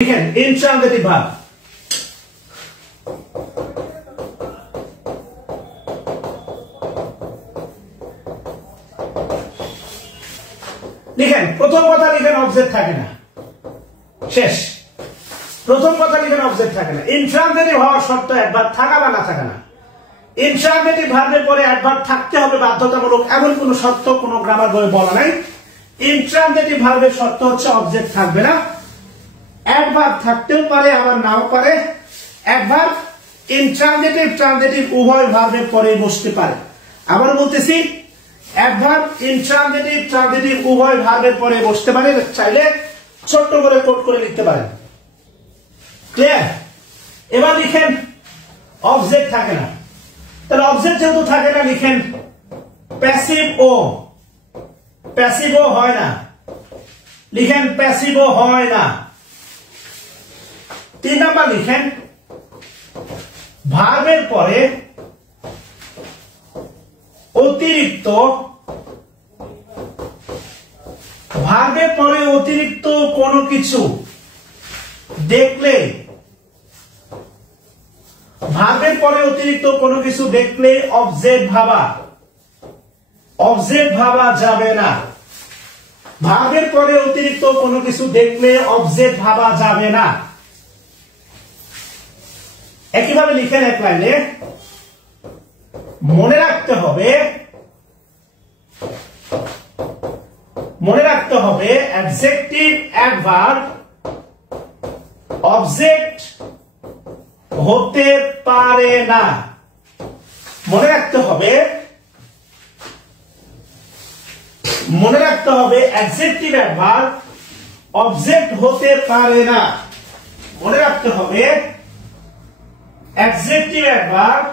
লিখেন intransitive verb. লিখেন প্রথম কথা লিখেন অবজেক্ট থাকে না, শেষ। প্রথম কথা লিখেন অবজেক্ট থাকে না। ইনট্রানজিটিভ হওয়ার শর্ত অ্যাডভার্ব থাকা বা না থাকা না। ইনট্রানজিটিভ ভার্বের পরে অ্যাডভার্ব থাকতে হবে বাধ্যতামূলক, এমন কোন শর্ত কোন গ্রামার বইয়ে বলা নাই। ইনট্রানজিটিভ ভার্বের শর্ত হচ্ছে অবজেক্ট থাকবে না। অ্যাডভার্ব থাকতেও পারে আবার নাও পারে। অ্যাডভার্ব ইনট্রানজিটিভ ট্রানজিটিভ উভয় ভার্বের পরে বসতে পারে। আবার বলতেছি, অ্যাডভার্ব ইনট্রানজিটিভ ট্রানজিটিভ উভয় ভার্বের পরে বসতে পারে। চাইলে ছোট্ট করে কোট করে লিখতে পারেন। ক্লিয়ার? এবার লিখেন অবজেক্ট থাকে না। তাহলে অবজেক্ট যেহেতু থাকে না, লিখেন প্যাসিভ ও। প্যাসিভ ও হয় না, লিখেন প্যাসিভ ও হয় না। 3 নাম্বার লিখেন ভার্বের পরে অতিরিক্ত, ভার্বের পরে অতিরিক্ত কোনো কিছু দেখলে, ভার্বের পরে অতিরিক্ত কোনো কিছু দেখলে অবজেক্ট ভাবা, অবজেক্ট ভাবা যাবে না। ভার্বের পরে অতিরিক্ত কোনো কিছু দেখলে অবজেক্ট ভাবা যাবে না। একইভাবে লিখেন এক লাইনে, মনে রাখতে হবে, মনে রাখতে হবে অ্যাডজেক্টিভ অ্যাডভার্ব অবজেক্ট হতে পারে না। মনে রাখতে হবে, মনে রাখতে হবে অ্যাডজেক্টিভ অ্যাডভার্ব অবজেক্ট হতে পারে না। মনে রাখতে হবে অ্যাডজেক্টিভ অ্যাডভার্ব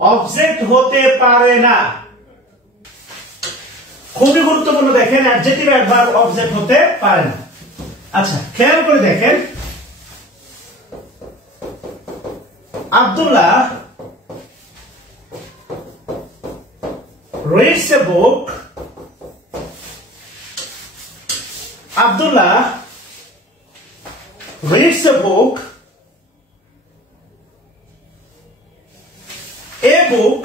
অবজেক্ট হতে পারে না। খুবই গুরুত্বপূর্ণ, দেখেন অ্যাডজেক্টিভ অ্যাডভার্ব অবজেক্ট হতে পারে না। আচ্ছা খেয়াল করে দেখেন, Abdullah reads a book. Abdullah reads a book. A book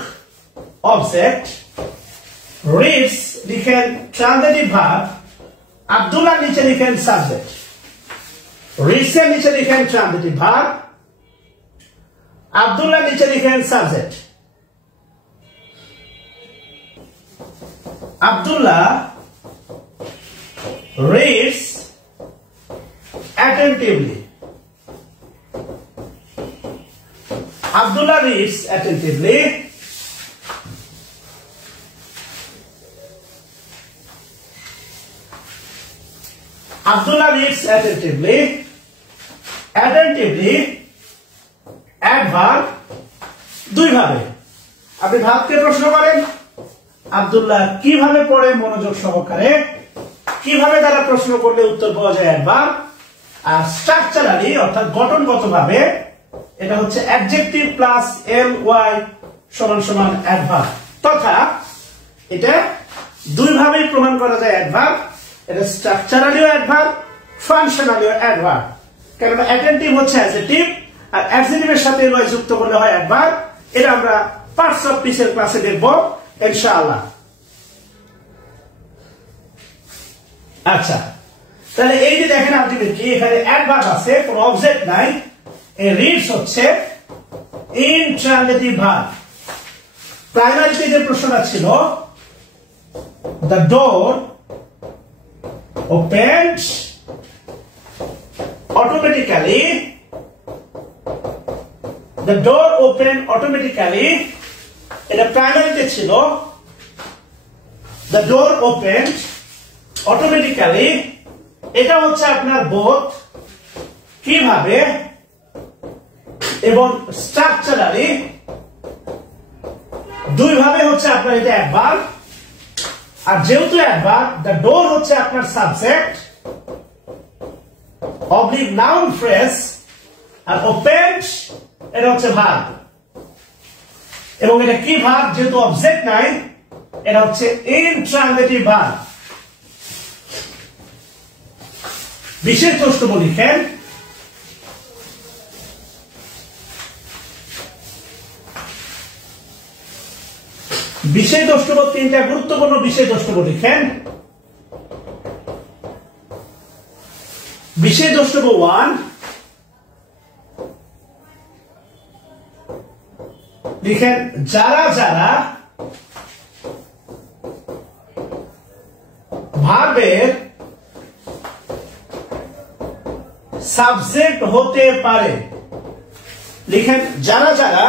object reads লিখেন ট্রানজিটিভ ভার্ব, আব্দুল্লাহ নিচে লিখেন সাবজেক্ট, reads এর নিচে লিখেন ট্রানজিটিভ ভার্ব, আব্দুল্লাহ নিচে লিখেন subject. Abdullah reads attentively. Abdullah reads attentively. Abdullah reads attentively. Attentively adverb দুই ভাবে। আপনি ভাবকে প্রশ্ন করেন আব্দুল্লাহ কিভাবে পড়ে মনোযোগ সহকারে, কিভাবে দ্বারা প্রশ্ন করলে উত্তর পাওয়া যায় অ্যাডভার্ব। আর স্ট্রাকচারালি অর্থাৎ গঠনগতভাবে এটা হচ্ছে অ্যাডজেক্টিভ প্লাস এল ওয়াই সমান সমান অ্যাডভার্ব। তথা এটা দুই ভাবেই প্রমাণ করা যায় অ্যাডভার্ব। এটা স্ট্রাকচারালিও অ্যাডভার্ব, ফাংশনালিও অ্যাডভার্ব। কারণ অ্যাটেন্টিভ হচ্ছে অ্যাডজেক্টিভ আর অ্যাডজেক্টিভের সাথে ওয়াই যুক্ত করলে হয় অ্যাডভার্ব। এটা আমরা পার্টস অফ স্পিচের ক্লাসে দেখব ইনশাআল্লাহ। আচ্ছা তাহলে এই যে দেখেন আলটিমেটলি এখানে অ্যাডভার্ব আছে, কোনো অবজেক্ট নাই। এই রিডস হচ্ছে ইনট্রানজিটিভ ভার্ব। প্রাইমারিতে যে প্রশ্নটা ছিল, the door opened automatically, the door opened automatically, এটা প্রাইমারিতে ছিল। the door opened automatically এটা হচ্ছে আপনার বোথ, কিভাবে এবং স্ট্রাকচারালি দুই ভাবে হচ্ছে আপনার এটা অ্যাডভার্ব। আর যেহেতু অ্যাডভার্ব, the door হচ্ছে আপনার সাবজেক্ট অবলিক নাউন ফ্রেজ, আর opened এটা হচ্ছে ভার্ব। এবং এটা কি ভার্ব, যেহেতু অবজেক্ট নাই, এটা হচ্ছে ইনট্রানজিটিভ ভার্ব। বিশেষ দ্রষ্টব্য লিখেন বিশেষ দ্রষ্টব্য, তিনটা গুরুত্বপূর্ণ বিশেষ দ্রষ্টব্য লিখেন। বিশেষ দ্রষ্টব্য 1 লিখেন যারা যারা ভার্বের সাবজেক্ট হতে পারে। লিখেন যারা যারা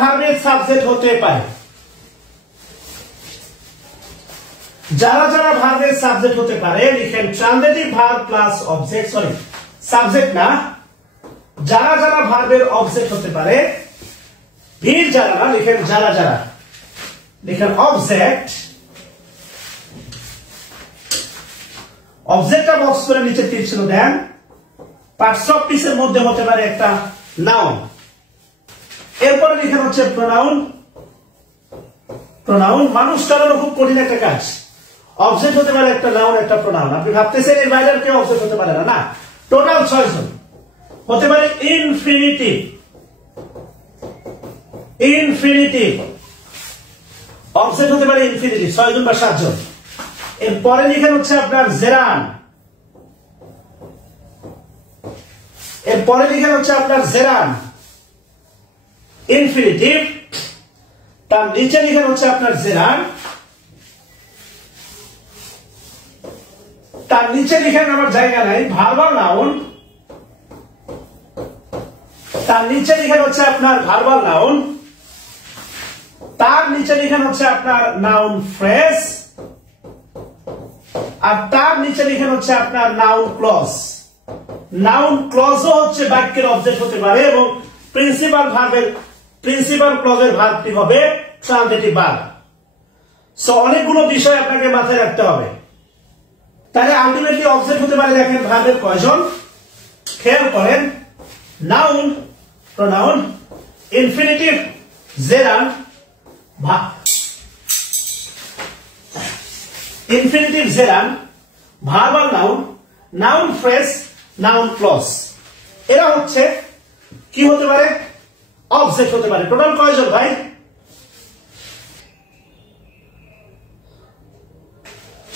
ভার্বের সাবজেক্ট হতে পারে, যারা যারা ভার্বের সাবজেক্ট হতে পারে। লিখেন transitive verb plus object, sorry subject না, যারা যারা ভার্বের অবজেক্ট হতে পারে। ভিড় যারা না, লিখেন যারা যারা, লিখেন অবজেক্ট, অবজেক্টটা বক্স করে নিচে তীর চিহ্ন দেন। পার্টস অফ স্পিচের মধ্যে হতে পারে একটা নাউন। এরপরে লিখেন হচ্ছে প্রোনাউন। প্রোনাউন মানুষ চালানো খুব কঠিন একটা কাজ। অবজেক্ট হতে পারে একটা নাউন, একটা প্রোনাউন। আপনি ভাবতেছেন এর বাইরে কেউ অবজেক্ট হতে পারে না, টোটাল 6 জন হতে পারে। ইনফিনিটিভ, ইনফিনিটিভ অবজেক্ট হতে পারে ইনফিনিটিভ, 6 জন বা 7 জন। এরপরে লিখেন হচ্ছে আপনার জেরান, এরপরে লিখেন হচ্ছে আপনার জেরান ইনফিনিটিভ। তার নিচে লিখেন হচ্ছে আপনার জেরান, তার নিচে লিখেন আমার জায়গা নাই ভার্বাল নাউন, তার নিচে লিখেন হচ্ছে আপনার ভার্বাল নাউন, তার নিচে লিখেন হচ্ছে আপনার নাউন ফ্রেজ, আর তার নিচে লিখেন হচ্ছে আপনার নাউন ক্লজ। নাউন ক্লজও হচ্ছে বাক্যের অবজেক্ট হতে পারে এবং প্রিন্সিপাল ভার্বের প্রিন্সিপাল ক্লজের ভার্বটি হবে ট্রান্সিটিভ ভার্ব। সো অনেকগুলো বিষয় আপনাকে মাথায় রাখতে হবে। তাহলে আলটিমেটলি অবজেক্ট হতে পারে দেখেন ভার্বের কয়জন, খেয়াল করেন। Noun, pronoun, infinitive, gerund, infinitive gerund, verbal noun, noun phrase, noun clause. এরা হচ্ছে কি হতে পারে, অবজেক্ট হতে পারে। টোটাল কয়জন ভাই?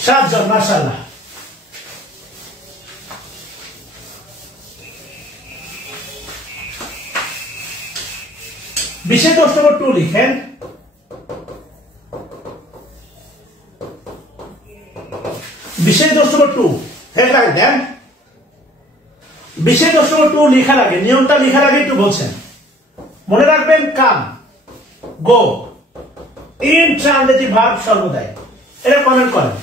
7 জন, মাশাআল্লাহ। বিশেষ দ্রষ্টব্য 2 লিখেন। বিশেষ দ্রষ্টব্য 2 হেডলাইন দেন। বিশেষ দ্রষ্টব্য 2 লেখার আগে, নিয়মটা লেখার আগে একটু বলছেন, মনে রাখবেন কাম, গো, ইনট্রানজিটিভ ভার্ব সর্বদাই। এটা কমেন্ট করেন।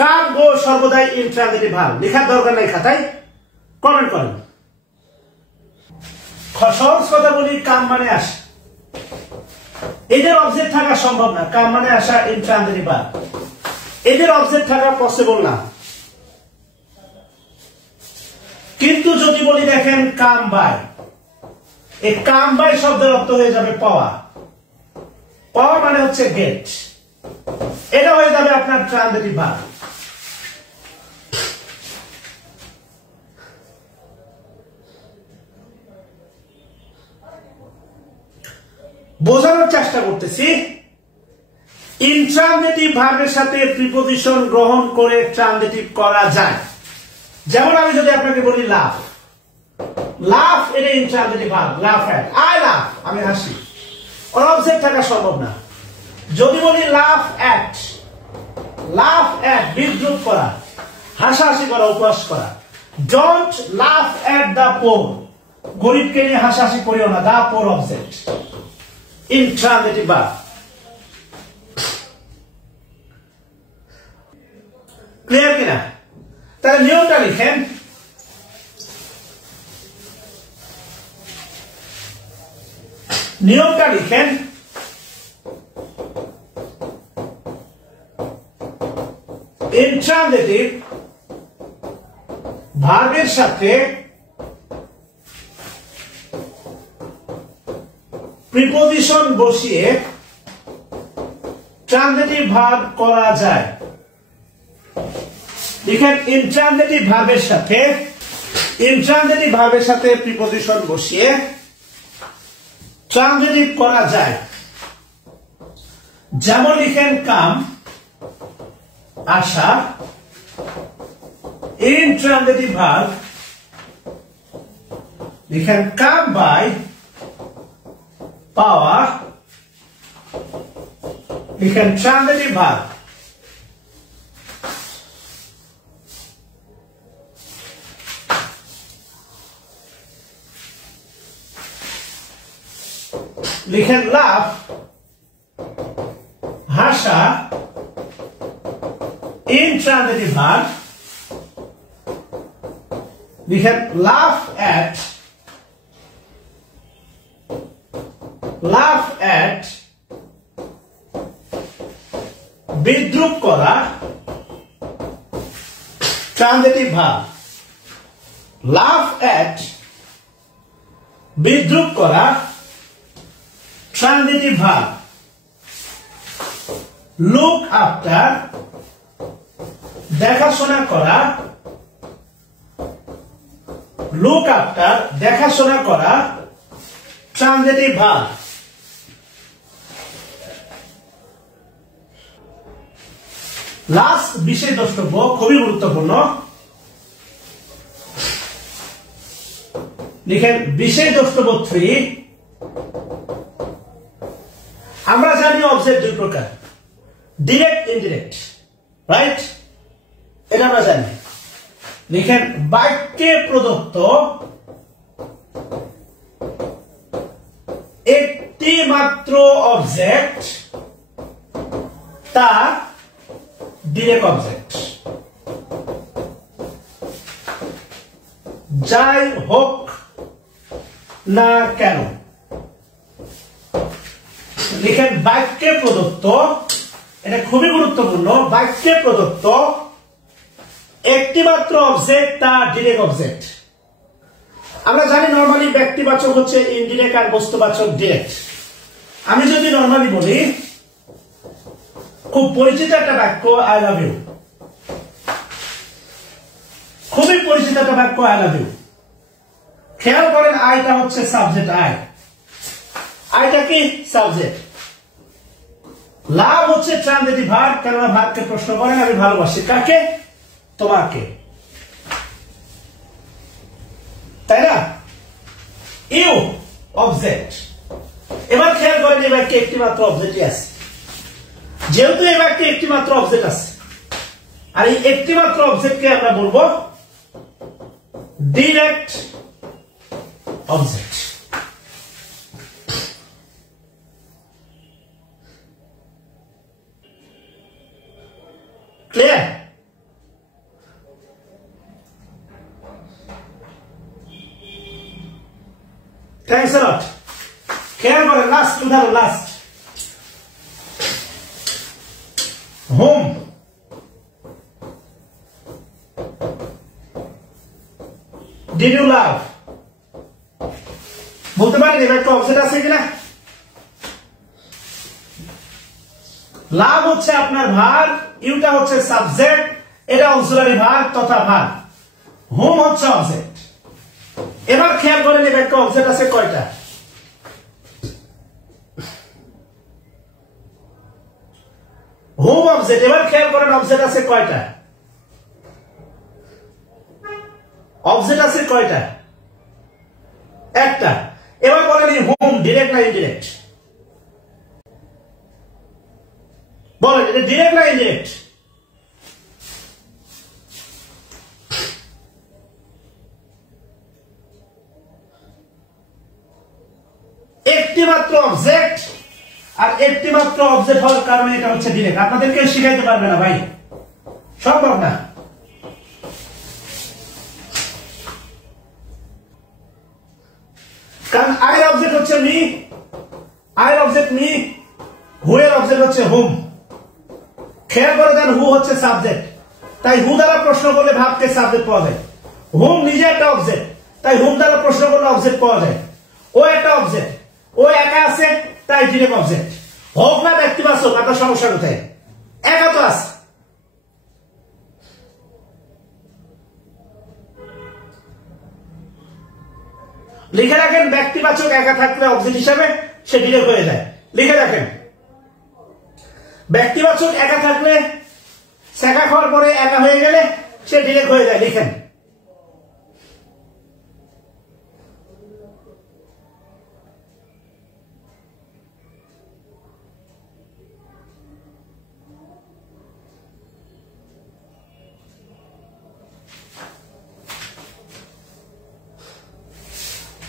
কাম, গো সর্বদাই ইনট্রানজিটিভ ভার্ব। লেখার দরকার নাই খাতায়, কমেন্ট করেন। সহজ কথা বলি, কাম মানে আসা, এদের অবজেক্ট থাকা সম্ভব না। কাম মানে আসা, ইনট্রানজিটিভ ভার্ব, এদের অবজেক্ট থাকা পসিবল না। কিন্তু যদি বলি দেখেন কাম বাই, এই কাম বাই শব্দের অর্থ হয়ে যাবে পাওয়া। পাওয়া মানে হচ্ছে গেট, এটা হয়ে যাবে আপনার ট্রানজিটিভ ভার্ব। বোঝানোর চেষ্টা করতেছি, ইনট্রানজিটিভ ভার্বের সাথে প্রিপোজিশন গ্রহণ করে ট্রানজিটিভ করা যায়। যেমন আমি যদি আপনাকে বলি লাফ, লাফ এটা ইনট্রানজিটিভ ভার্ব। লাফ এট, আই লাফ, আমি হাসি, ওর অবজেক্ট থাকা সম্ভব না। যদি বলি লাফ এট, লাফ এট বিদ্রুপ করা, হাসাহাসি করা, উপহাস করা। ডোন্ট লাফ এট দ্য পোর, গরিবকে নিয়ে হাসাহাসি করিও না। The poor object, intransitive verb. Clear কিনা? তাহলে নিয়মটা লিখেন। নিয়মটা লিখেন, ইনট্রানজিটিভ ভার্বের সাথে প্রিপোজিশন বসিয়ে ট্রানজিটিভ ভার্ব করা যায়। লিখেন ইন্ট্রানজিটিভ ভার্বের সাথে প্রিপজিশন বসিয়ে ট্রানজিটিভ করা যায়। যেমন লিখেন কাম, আসা, ইন্ট্রানজিটিভ ভার্ব লিখেন কাম বাই, পাওয়া, লিখেন ট্রানজিটিভ ভার্ব। লিখেন লাভ, হাসা, ইন্ট্রানজিটিভ ভার্ব লিখেন লাভ এট, বিদ্রুপ করা, ট্রানজিটিভ ভার্ব। লাভ এট, বিদ্রুপ করা, ট্রানজিটিভ ভার্ব। লুক আফটার, দেখাশোনা করা, লুক আফটার, দেখাশোনা করা, ট্রানজিটিভ ভার্ব। লাস্ট বিশেষ দ্রষ্টব্য খুবই গুরুত্বপূর্ণ, লিখেন বিশেষ দ্রষ্টব্য 3। আমরা জানি অবজেক্ট দুই প্রকার, ডিরেক্ট ইনডিরেক্ট, রাইট? এটা আমরা জানি। লিখেন বাক্যে প্রদত্ত একটি মাত্র অবজেক্ট তা ডিরেক্ট অবজেক্ট। যাই হোক না কেন, লিখেন বাক্যে প্রদত্ত, এটা খুবই গুরুত্বপূর্ণ, বাক্যে প্রদত্ত একটি মাত্র অবজেক্ট তা ডিরেক্ট অবজেক্ট। আমরা জানি নরমালি ব্যক্তিবাচক হচ্ছে ইনডিরেক্ট আর বস্তুবাচক ডিরেক্ট। আমি যদি নরমালি বলি, খুব পরিচিত একটা বাক্য আই লাভ ইউ, খুবই পরিচিত একটা বাক্য আই লাভ ইউ। খেয়াল করেন আইটা হচ্ছে সাবজেক্ট, আইটা কি সাবজেক্ট, লাভ হচ্ছে ট্রানজিটিভ ভার্ব, কেননা ভার্বকে প্রশ্ন করেন আমি ভালোবাসি কাকে, তোমাকে, তাই না? You object. এবার খেয়াল করেন এই বাক্যে একটি মাত্র অবজেক্টই আছে। যেহেতু এই বাক্যে একটি মাত্র অবজেক্ট আছে, আর এই একটি মাত্র অবজেক্টকে আমরা বলবো direct object. Clear? Thanks a lot. খেয়াল করেন লাস্ট উদাহরণ, last home, did you love, বলতে পারেন এবার একটা অবজেক্ট আছে কিনা? লাভ হচ্ছে আপনার ভার্ব, ইউটা হচ্ছে সাবজেক্ট, এটা অক্সিলারি ভার্ব তথা ভার্ব, হোম হচ্ছে অবজেক্ট। এবার খেয়াল করেন এবার একটা অবজেক্ট আছে কয়টা? Home object. এবার খেয়াল করেন অবজেক্ট আছে কয়টা? অবজেক্ট আছে কয়টা? একটা। এবার বলেন এই হোম ডিরেক্ট না ইনডিরেক্ট? বলেন এটা ডিরেক্ট না ইনডিরেক্ট? একটি মাত্র অবজেক্ট, আর একটি মাত্র অবজেক্ট হওয়ার কারণে এটা হচ্ছে ডিরেক্ট। আপনাদেরকে শিখাইতে পারবে না ভাই, সম্ভব না। কারণ আই অবজেক্ট হচ্ছে মি, আই অবজেক্ট মি, হু এর অবজেক্ট হচ্ছে হুম। খেয়াল করে দেন হু হচ্ছে সাবজেক্ট, তাই হু দ্বারা প্রশ্ন করলে ভাবকে সাবজেক্ট পাওয়া যায়। হুম নিজে একটা অবজেক্ট, তাই হুম দ্বারা প্রশ্ন করলে অবজেক্ট পাওয়া যায়। ও একটা অবজেক্ট, ও একা আছে তাই ডিরেক্ট অবজেক্ট। হোক না ব্যক্তিবাচক, আপনার সমস্যা কোথায়? একা তো আছে। লিখে রাখেন ব্যক্তিবাচক একা থাকলে অবজেক্ট হিসাবে সে ডিরেক্ট হয়ে যায়। লিখে রাখেন ব্যক্তিবাচক একা থাকলে শেখা খাওয়ার পরে একা হয়ে গেলে সে ডিরেক্ট হয়ে যায়। লিখেন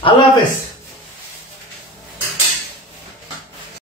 আল্লাহ হাফেজ।